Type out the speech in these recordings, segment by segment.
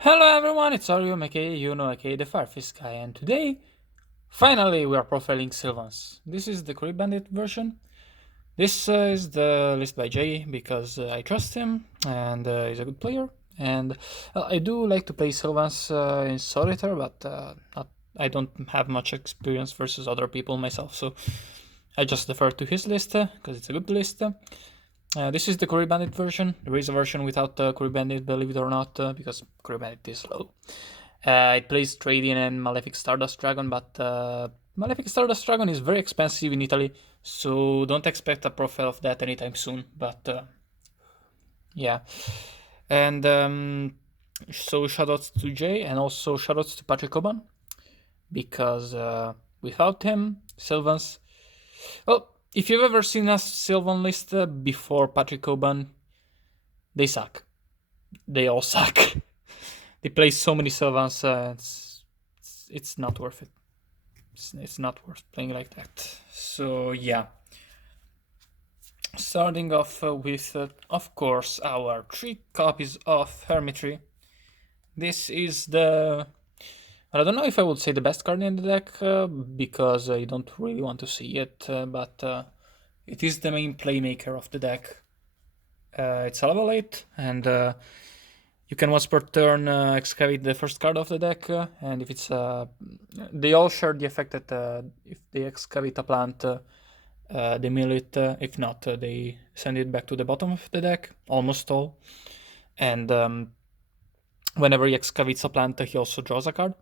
Hello everyone, it's Arium aka aka the Firefish guy, and today, finally, we are profiling Sylvans. This is the Curry Bandit version. This is the list by Jay because I trust him and he's a good player. And I do like to play Sylvans in solitaire, but I don't have much experience versus other people myself, so I just defer to his list because it's a good list. This is the Curry Bandit version. There is a version without the Curry Bandit, believe it or not, because Curry Bandit is low. It plays Trading and Malefic Stardust Dragon, but Malefic Stardust Dragon is very expensive in Italy, so don't expect a profile of that anytime soon. But yeah, and so shoutouts to Jay and also shoutouts to Patrick Oban because without him, Sylvans. Well, if you've ever seen a Sylvan list before Patrick Oban, they suck. They all suck. They play so many Sylvans, it's not worth it. It's not worth playing like that. So yeah, starting off with, of course, our 3 copies of Hermitry. This is the... I don't know if I would say the best card in the deck, because I don't really want to see it, but it is the main playmaker of the deck. It's a level 8, and you can once per turn excavate the first card of the deck, and if it's they all share the effect that if they excavate a plant, they mill it. If not, they send it back to the bottom of the deck, almost all. And whenever he excavates a plant, he also draws a card.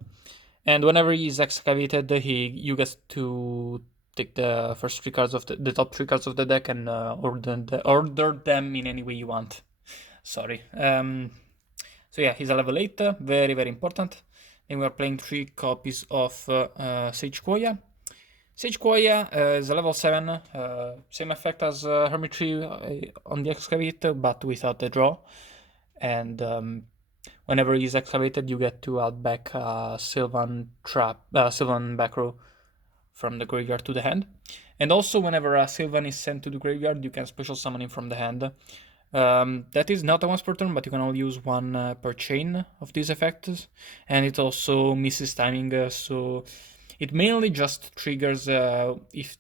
And whenever he's excavated, you get to take the first 3 cards of the top 3 cards of the deck and order them in any way you want. Sorry. So yeah, he's a level 8, very, very important. And we are playing 3 copies of Sage Koya. Sage Koya is a level 7, same effect as Hermitry on the Excavate, but without the draw. And whenever he's excavated, you get to add back Sylvan back row from the graveyard to the hand. And also, whenever a Sylvan is sent to the graveyard, you can special summon him from the hand. That is not a once per turn, but you can only use 1 per chain of these effects, and it also misses timing, so it mainly just triggers if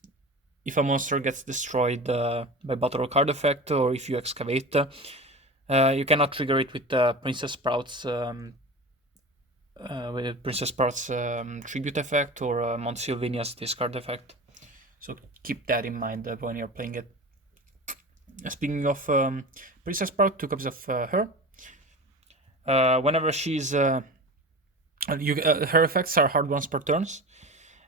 a monster gets destroyed by battle or card effect, or if you excavate. You cannot trigger it with Princess Sprout's tribute effect or Mount Sylvania's discard effect. So keep that in mind when you're playing it. Speaking of Princess Sprout, 2 copies of her. Whenever she's her effects are hard once per turns.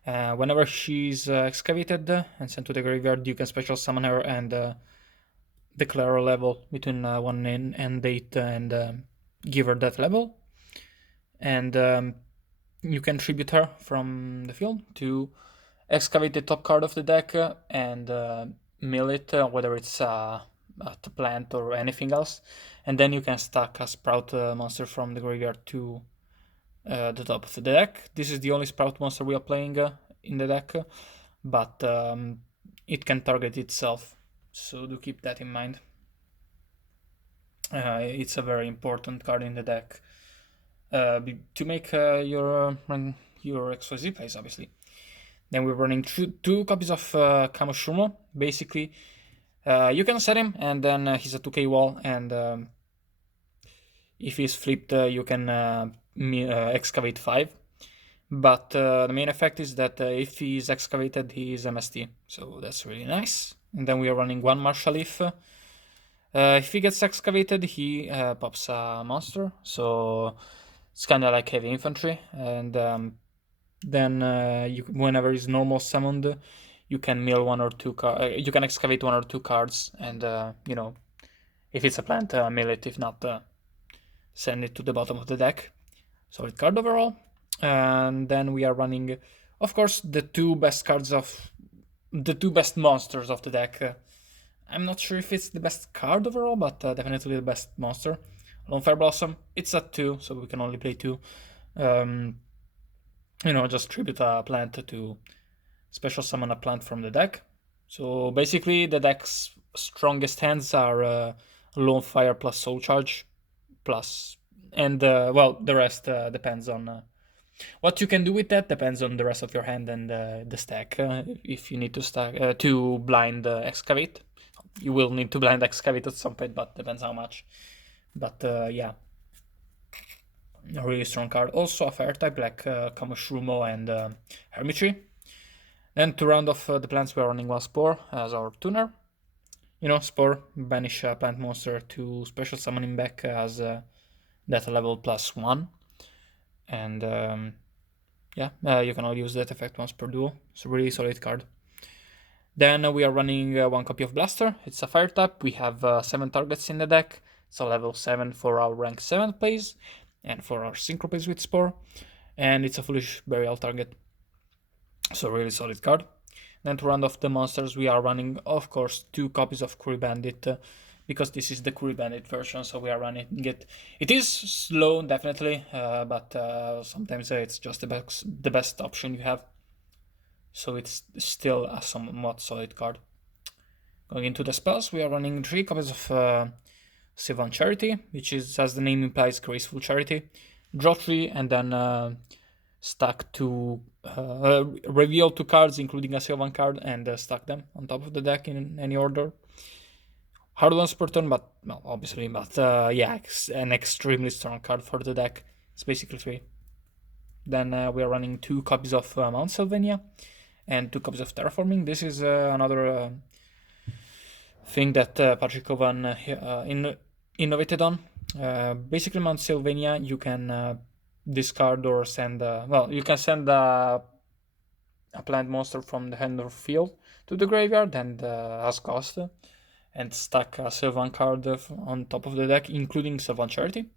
Whenever she's excavated and sent to the graveyard, you can special summon her and declare a level between 1 and 8 and give her that level. And you can tribute her from the field to excavate the top card of the deck and mill it, whether it's a plant or anything else. And then you can stack a Sprout monster from the graveyard to the top of the deck. This is the only Sprout monster we are playing in the deck, but it can target itself, so do keep that in mind. It's a very important card in the deck to make your XYZ plays, obviously. Then we're running 2 copies of Kamoshumo. Basically, you can set him, and then he's a 2k wall, and if he's flipped, you can excavate 5. But the main effect is that if he's excavated, he is MST, so that's really nice. And then we are running 1 Martial Leaf. If he gets excavated, he pops a monster, so it's kind of like heavy infantry. And then whenever he's normal summoned, you can mill 1 or 2 cards. You can excavate 1 or 2 cards, and if it's a plant, mill it. If not, send it to the bottom of the deck. Solid card overall. And then we are running, of course, the 2 best cards of the 2 best monsters of the deck. I'm not sure if it's the best card overall, but definitely the best monster. Lone Fire Blossom. It's at 2, so we can only play 2. Just tribute a plant to special summon a plant from the deck. So basically, the deck's strongest hands are Lone Fire plus Soul Charge plus And well, the rest depends on what you can do with that. Depends on the rest of your hand and the stack. If you need to stack to blind excavate, you will need to blind excavate at some point, but depends how much. But yeah, a really strong card. Also a fire type like Kamushrumo and Hermitry. Then to round off the plants, we are running one Spore as our tuner. You know, Spore, banish a plant monster to special summon him back as that level +1. And yeah, you can only use that effect once per duel. It's a really solid card. Then we are running one copy of Blaster. It's a fire type. We have 7 targets in the deck. It's a level 7 for our rank 7 plays and for our synchro plays with Spore. And it's a Foolish Burial target. So really solid card. Then to round off the monsters, we are running, of course, 2 copies of Curry Bandit, because this is the Curry Bandit version, so we are running it. It is slow, definitely, but sometimes it's just the best option you have. So it's still a somewhat solid card. Going into the spells, we are running 3 copies of Sylvan Charity, which is, as the name implies, graceful charity. Draw 3 and then stack to reveal 2 cards, including a Sylvan card, and stack them on top of the deck in any order. Hard ones per turn, but well, obviously, but yeah, an extremely strong card for the deck. It's basically 3. Then we are running 2 copies of Mount Sylvania and 2 copies of Terraforming. This is another thing that Patrick Covan innovated on. Basically, Mount Sylvania, you can discard or send well, you can send a plant monster from the hand or field to the graveyard and as cost, and stack a Sylvan card on top of the deck, including Sylvan Charity.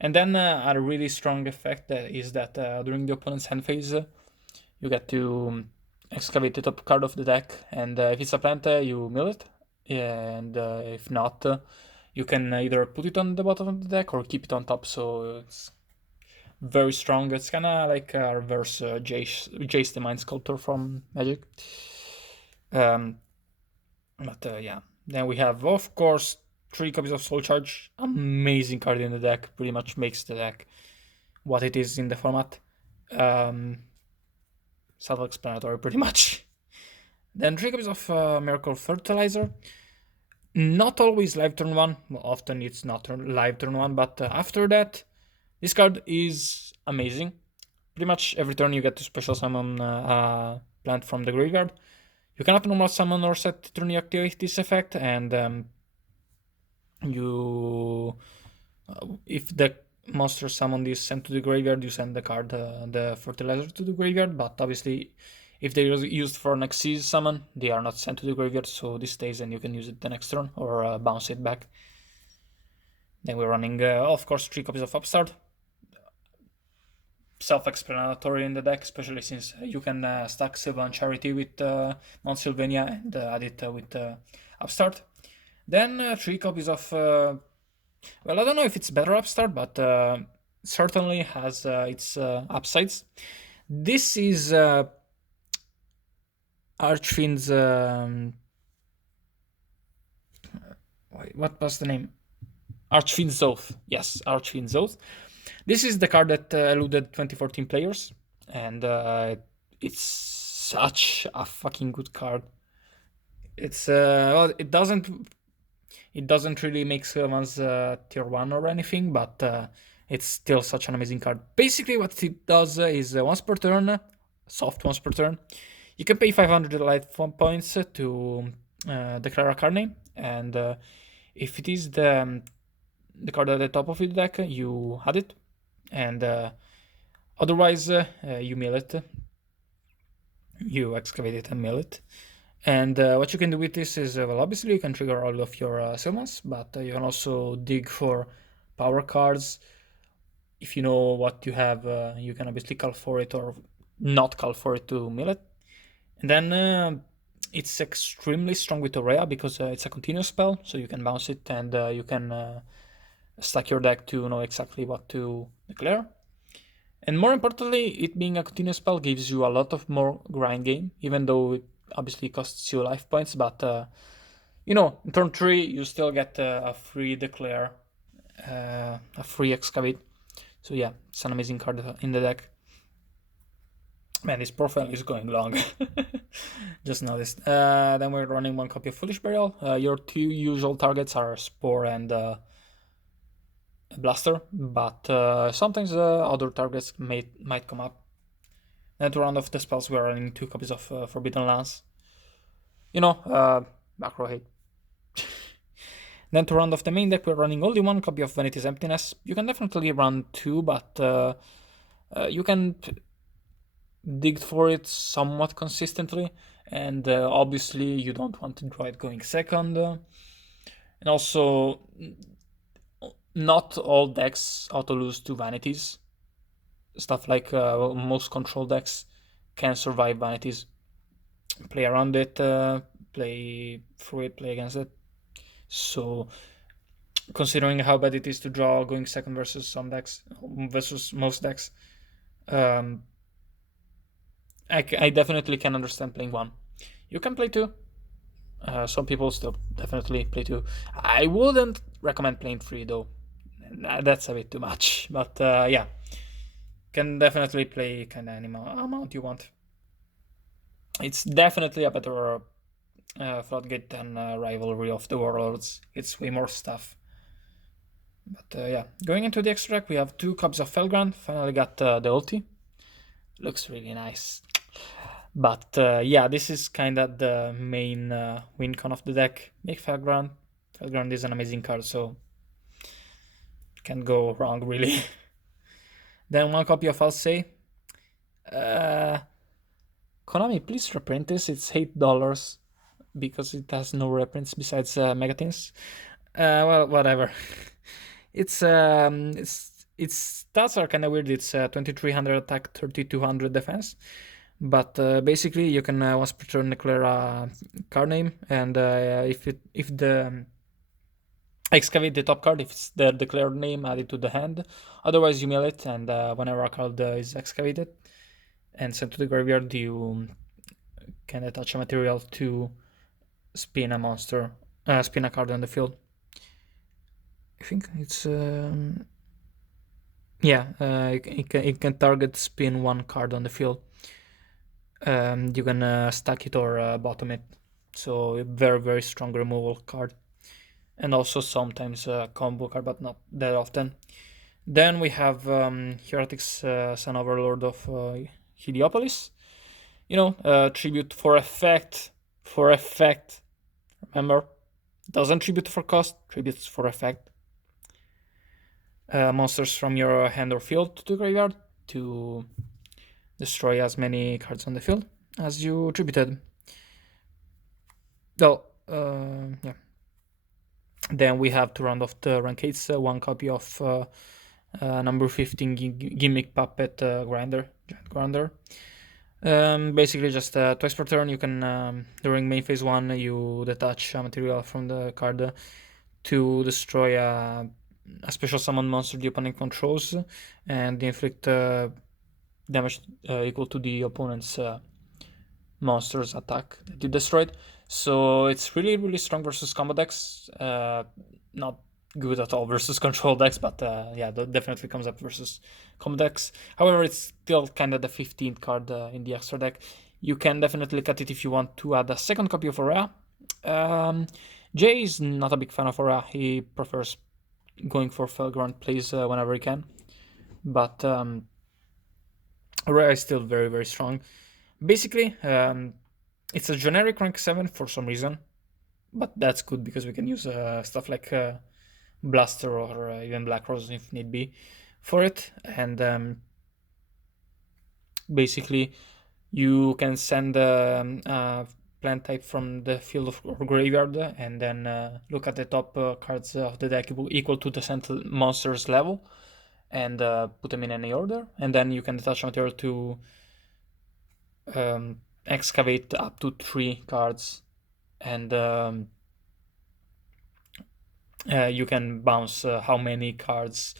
And then a really strong effect is that during the opponent's hand phase, you get to excavate the top card of the deck, and if it's a plant, you mill it, and if not, you can either put it on the bottom of the deck or keep it on top, so it's very strong. It's kind of like a reverse Jace the Mind Sculptor from Magic. But yeah, then we have, of course, 3 copies of Soul Charge. Amazing card in the deck. Pretty much makes the deck what it is in the format. Self-explanatory, pretty much. Then 3 copies of Miracle Fertilizer. Not always live turn 1. Well, often it's not live turn 1, but after that, this card is amazing. Pretty much every turn you get to special summon a plant from the graveyard. You cannot normal summon or set to activate this effect, and if the monster summoned is sent to the graveyard, you send the card, the fertilizer, to the graveyard. But obviously, if they are used for an Xyz summon, they are not sent to the graveyard, so this stays and you can use it the next turn or bounce it back. Then we're running, of course, 3 copies of Upstart. Self-explanatory in the deck, especially since you can stack Sylvan Charity with Mount Sylvania and add it with Upstart. Then 3 copies of, well, I don't know if it's better Upstart, but certainly has its upsides. This is Archfiend's, what was the name? Archfiend's Oath. Yes, Archfiend's Oath. This is the card that eluded 2014 players, and it's such a fucking good card. It's well, it doesn't really make Sylvan's tier 1 or anything, but it's still such an amazing card. Basically, what it does is once per turn, soft once per turn, you can pay 500 life points to declare a card name, and if it is the card at the top of the deck, you add it, and otherwise you mill it. You excavate it and mill it. And what you can do with this is, well, obviously you can trigger all of your Sylvans, but you can also dig for power cards. If you know what you have, you can obviously call for it or not call for it to mill it. And then it's extremely strong with Aurea because it's a continuous spell, so you can bounce it and you can stack your deck to know exactly what to declare. And more importantly, it being a continuous spell gives you a lot of more grind game, even though it obviously costs you life points, but you know, in turn 3 you still get a free declare, a free excavate. So yeah, it's an amazing card in the deck. Man, this profile is going long. Just noticed. Then we're running one copy of Foolish Burial. Your two usual targets are Spore and Blaster, but sometimes other targets might come up. And to round off the spells, we're running two copies of Forbidden Lance. Macro hate. Then to round off the main deck, we're running only one copy of Vanity's Emptiness. You can definitely run two, but you can dig for it somewhat consistently, and obviously you don't want to draw it going second. And also, not all decks auto lose to Vanities. Stuff like most control decks can survive Vanities. Play around it, play through it, play against it. So, considering how bad it is to draw going second versus some decks, versus most decks, I definitely can understand playing one. You can play two. Some people still definitely play two. I wouldn't recommend playing three though. That's a bit too much. But yeah, can definitely play kind of any amount you want. It's definitely a better Floodgate than Rivalry of the Warlords. It's way more stuff. But yeah, going into the extra deck, we have two copies of Felgrand. Finally got the ulti. Looks really nice. But yeah, this is kind of the main win con of the deck. Make Felgrand. Felgrand is an amazing card, so can't go wrong really. Then one copy of Alsei. Konami, please reprint this. It's $8 because it has no reprints besides Megatins. Well, whatever. Its stats are kind of weird. It's 2300 attack, 3200 defense. But basically, you can once per turn declare a card name, and if the excavate the top card, if it's the declared name, add it to the hand. Otherwise, you mill it, and whenever a card is excavated and sent to the graveyard, you can attach a material to spin a monster, spin a card on the field. I think it's it can target spin one card on the field. You can stack it or bottom it. So a very, very strong removal card. And also sometimes a combo card, but not that often. Then we have Heretics Sun Overlord of Heliopolis. Tribute for effect. For effect. Remember? Doesn't tribute for cost, tributes for effect. Monsters from your hand or field to the graveyard to destroy as many cards on the field as you tributed. Well, yeah. Then we have to round off the Rankates, one copy of number 15 Gimmick Puppet Giant Grinder. Basically just twice per turn you can, during main phase 1, you detach a material from the card to destroy a special summon monster the opponent controls and inflict damage equal to the opponent's monster's attack that you destroyed. So it's really, really strong versus combo decks. Not good at all versus control decks, but yeah, that definitely comes up versus combo decks. However, it's still kind of the 15th card in the extra deck. You can definitely cut it if you want to add a second copy of Aurea. Jay is not a big fan of Aurea. He prefers going for Felgrand plays whenever he can. But Aurea is still very, very strong. Basically, it's a generic rank 7 for some reason, but that's good because we can use stuff like Blaster or even Black Rose if need be for it. And basically, you can send plant type from the field or graveyard and then look at the top cards of the deck equal to the sent monster's level and put them in any order, and then you can attach material to excavate up to 3 cards, and you can bounce how many cards,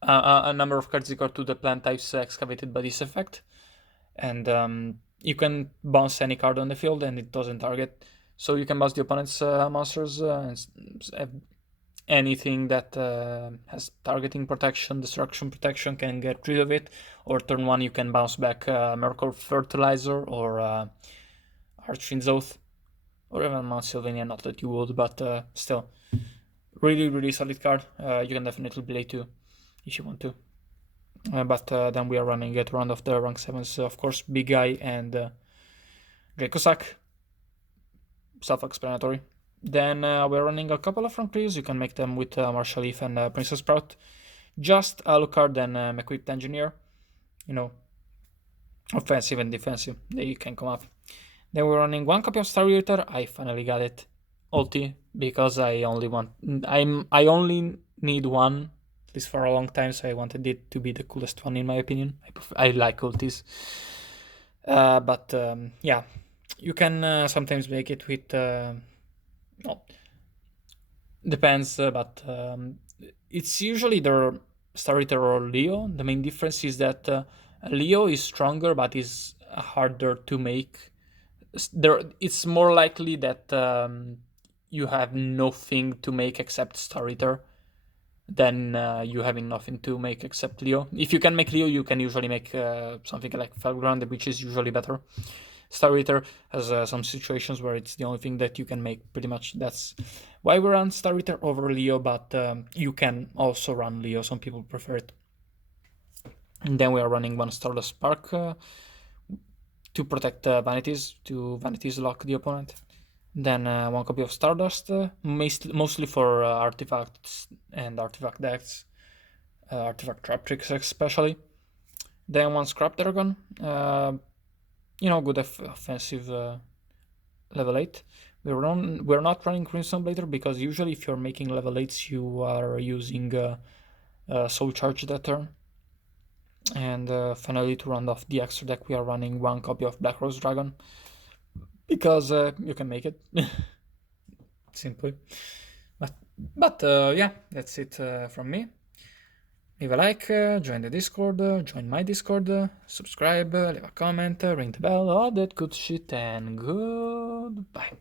a number of cards equal to the plant types excavated by this effect, and you can bounce any card on the field and it doesn't target, so you can bounce the opponent's monsters anything that has targeting protection, destruction protection can get rid of it, or turn 1 you can bounce back Mercor Fertilizer or Archfiend's Oath, or even Mount Sylvania, not that you would, but still. Really solid card. You can definitely play too, if you want to. But then we are running at round of the rank 7s, of course, Big Guy and Dracosack. Self-explanatory. Then we're running a couple of rank 3s. You can make them with Marshall Leaf and Princess Sprout. Just Alucard and Equipped Engineer. You know, offensive and defensive. They can come up. Then we're running 1 copy of Star Eater. I finally got it. Ulti, because I only need one, at least for a long time, so I wanted it to be the coolest one in my opinion. I like ultis. But yeah, you can sometimes make it with well, depends, but it's usually either Star Eater or Leo. The main difference is that Leo is stronger but is harder to make. It's more likely that you have nothing to make except Star Eater than you having nothing to make except Leo. If you can make Leo, you can usually make something like Felground, which is usually better. Star Eater has some situations where it's the only thing that you can make, pretty much. That's why we run Star Eater over Leo, but you can also run Leo. Some people prefer it. And then we are running 1 Stardust Spark to protect Vanities, to Vanities lock the opponent. Then 1 copy of Stardust, mostly for artifacts and artifact decks, artifact trap tricks especially. Then 1 Scrap Dragon, good offensive level 8. We're not running Crimson Blader because usually if you're making level 8s you are using Soul Charge that turn. And finally, to round off the extra deck, we are running 1 copy of Black Rose Dragon because you can make it simply. But yeah, that's it from me. Leave a like, join the Discord, join my Discord, subscribe, leave a comment, ring the bell, all that good shit, and goodbye.